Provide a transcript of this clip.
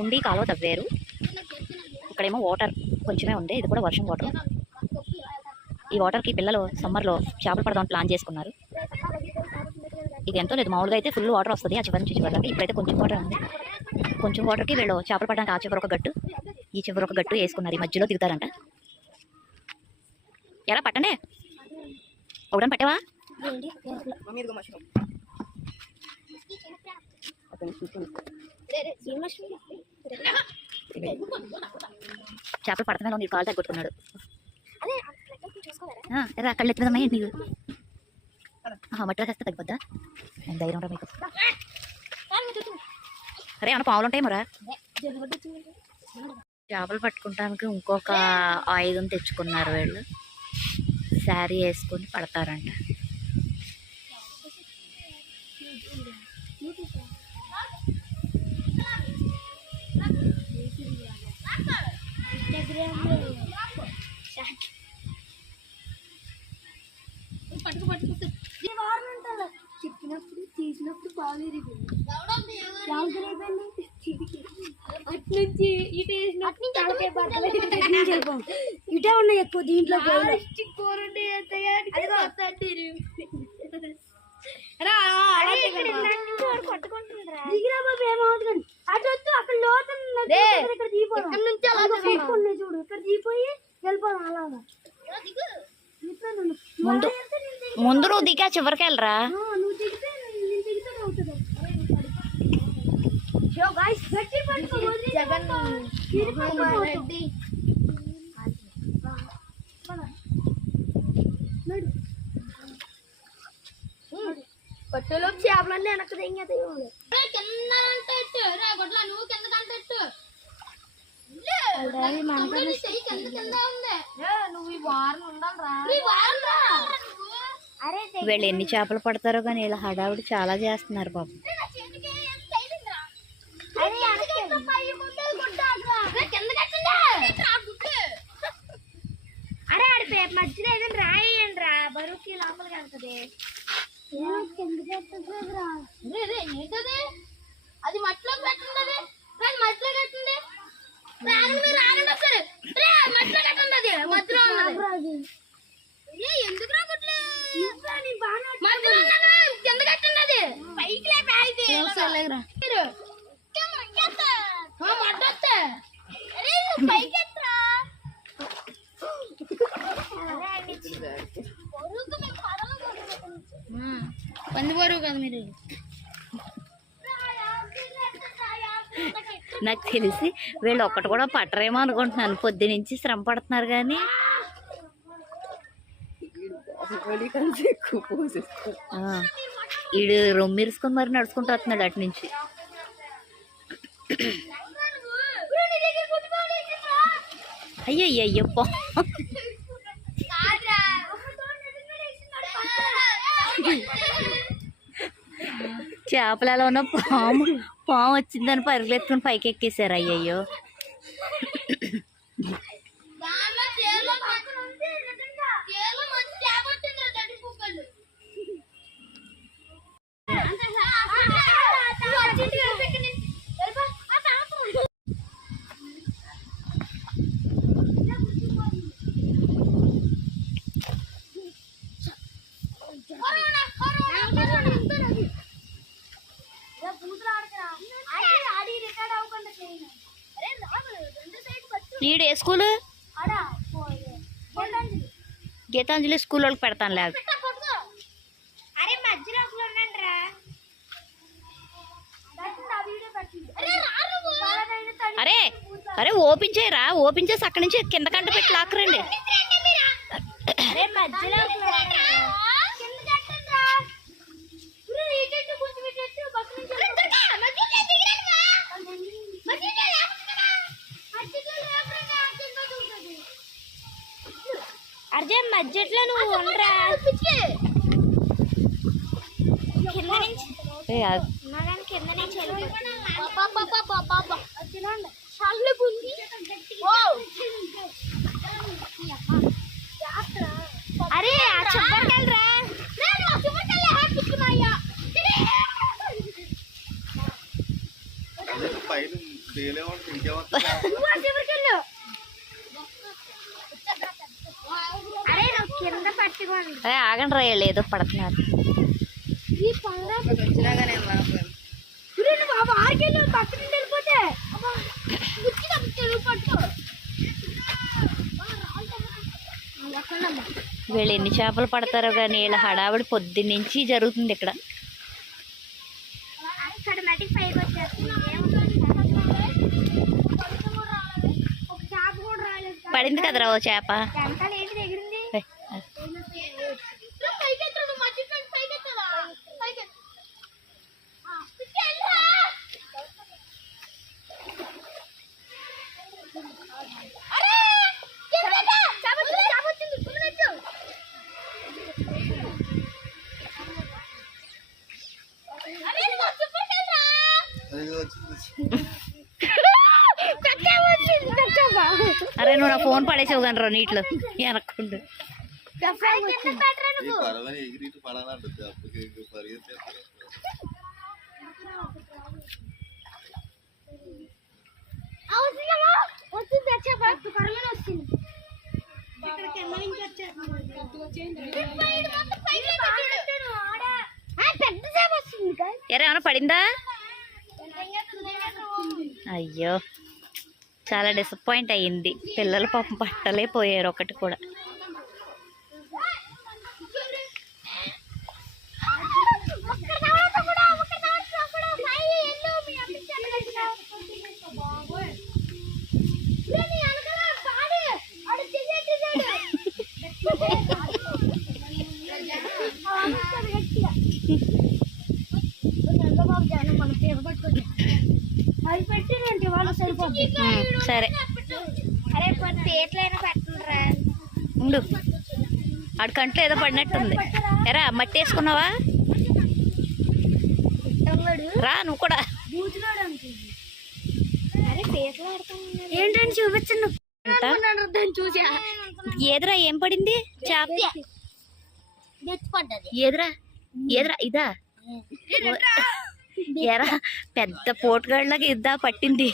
ఉండి కాలువ తవ్వారు. ఇక్కడేమో వాటర్ కొంచెమే ఉంది, ఇది కూడా వర్షం వాటర్. ఈ వాటర్కి పిల్లలు సమ్మర్లో చేపలు పడదామని ప్లాన్ చేసుకున్నారు. ఇది ఎంతో లేదు, మామూలుగా అయితే ఫుల్ వాటర్ వస్తుంది ఆ చివరి నుంచి చివరి దాకా. ఇప్పుడైతే కొంచెం వాటర్ ఉంది. కొంచెం వాటర్కి వీళ్ళు చేపలు పడడానికి ఆ చివరి ఒక గట్టు ఈ చివరి ఒక గట్టు వేసుకున్నారు. ఈ మధ్యలో దిగుతారంట. ఎలా పట్టండి ఒకడని పట్టేవా? చేపలు పడుతున్నా నీకు కాలు తగ్గొట్టుకున్నాడు. రా కళ్ళు ఎత్తి విధమ్మా నీకు మట్టిలో తెస్తే తగ్గిపోద్దా? ధైర్యం రా మీకు. అరే ఏమన్నా పావులు ఉంటాయి మరా? చేపలు పట్టుకుంటానికి ఇంకొక ఆయుధం తెచ్చుకున్నారు వీళ్ళు. శారీ వేసుకొని పడతారంట. చెప్పినప్పుడు తీసినప్పుడు బాగా అట్నుంచి ఇటే ఇటే ఉన్నాయి ఎక్కువ దీంట్లో అక్కడ లోతు చూడు, ఇక్కడ దిగిపోయి వెళ్ళిపోదాం. అలాగా ముందు నువ్వు దిగా చివరికి వెళ్ళరా. పట్టులో చేపలన్నీ వెనక్కి వీళ్ళు ఎన్ని చేపలు పడతారో కానీ ఇలా హడావుడి చాలా చేస్తున్నారు బాబు. అరే ఆడి మధ్యలో ఏదైనా రాయండి రా, బరువుకి లోపలికి వెళ్తుంది. అది మట్టిలో పెట్టండి, మట్టిలో కట్టండి, మట్టిలో కట్టండి. అది మధ్యలో ఉన్నది. ఎందుకు కింద కట్టండి, అది పైకి పైకి పంది బరువు కదా మీరు. నాకు తెలిసి వీళ్ళు ఒక్కటి కూడా పట్టరేమో అనుకుంటున్నాను. పొద్దు నుంచి శ్రమ పడుతున్నారు కానీ ఈడు రొమ్మిరుసుకొని మరి నడుచుకుంటూ వస్తున్నాడు అటు నుంచి. అయ్యో చేపలలో ఉన్న పాము వచ్చిందని పరుగులెత్తుకుని పైకి ఎక్కేసారు. అయ్యయ్యో ఈడే స్కూల్ గీతాంజలి స్కూల్ వాళ్ళకి పెడతాను లేదు. అరే అరే ఓపెన్ చేయరా, ఓపెన్ చేసి అక్కడి నుంచి కింద కంట పెట్టి లాక్కరండి. అర్జే మధ్యలో నువ్వు ఉండరా, కింద నుంచి కింద నుంచి అరే చెప్పగలరా అరే నువ్వు కింద పట్టుకోండి. అదే ఆగండి రా, వీళ్ళు ఏదో పడుతున్నారు. ఈ పండుగ వచ్చినాగానే బాబు ఆరికెళ్ళి పక్క నుండి వెళ్ళిపోతే పట్టు. వీళ్ళు ఎన్ని చేపలు పడతారో కానీ వీళ్ళ హడావిడి పొద్దున్నుంచి జరుగుతుంది ఇక్కడ. ఇక్కడ మట్టికి పైకి వచ్చేస్తుంది. ఒక చేప కూడా రాలేదు. పడింది కదరా ఓ చేప. వెనకాల ఏంటి ఎగిరింది? అరే నువ్వు నా ఫోన్ పడేసావు కానీ రా నీటిలో వెనక్కుండు. ఎరా ఏమైనా పడిందా? అయ్యో చాలా డిసప్పాయింట్ అయ్యింది. పిల్లలు పాపం పట్టలే పోయారు ఒకటి కూడా. సరే ఉండు, ఆడి కంట్లో ఏదో పడినట్టుంది. ఎరా మట్టి వేసుకున్నావా? రా నువ్వు కూడా. ఏంటని చూపించండి. చూసా ఏదిరా ఏం పడింది? చేప ఏదిరా? ఏదిరా ఇదా? ఎరా పెద్ద పోటుగాళ్ళకి ఇద్దా పట్టింది.